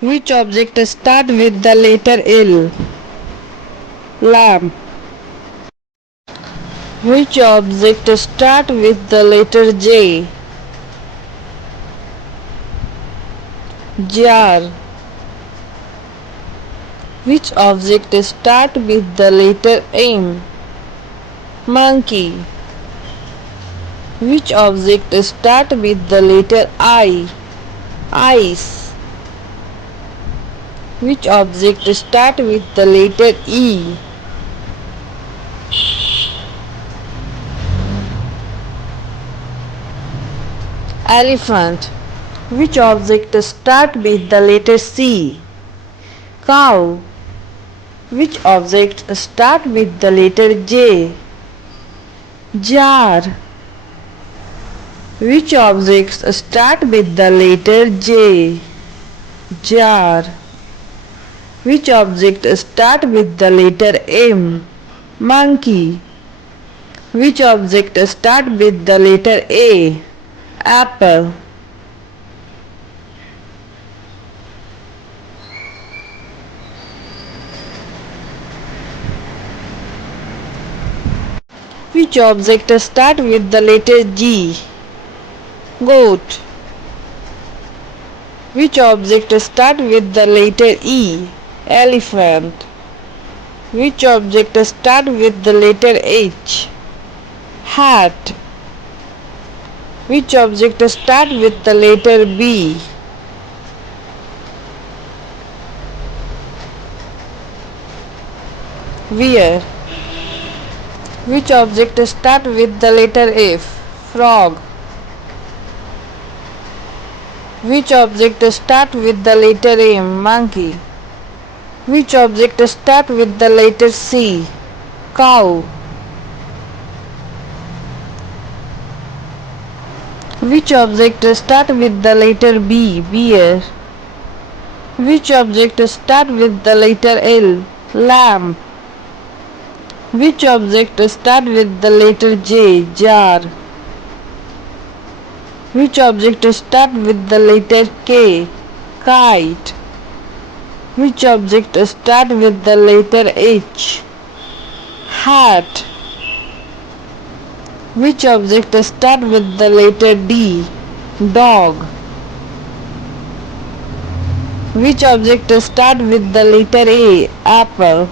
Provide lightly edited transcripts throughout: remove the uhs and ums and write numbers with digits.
Which object start with the letter L? Lamp. Which object start with the letter J? Jar. Which object start with the letter M? Monkey. Which object start with the letter I? Ice. Which object start with the letter E? Elephant. Which object start with the letter C? Cow. Which object start with the letter J? Jar. Which objects start with the letter J? Jar. Which object start with the letter M? Monkey. Which object start with the letter A? Apple. Which object start with the letter G? Goat. Which object start with the letter E? Elephant. Which object start with the letter H? Hat. Which object start with the letter B? Bear. Which object start with the letter F? Frog. Which object start with the letter M? Monkey. Which object start with the letter C? Cow. Which object start with the letter B? Bear. Which object start with the letter L? Lamb. Which object start with the letter J? Jar. Which object start with the letter K? Kite. Which object start with the letter H? Hat. Which object start with the letter D? Dog. Which object start with the letter A? Apple.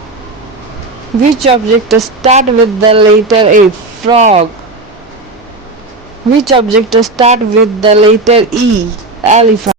Which object start with the letter A? Frog. Which object start with the letter E? Elephant.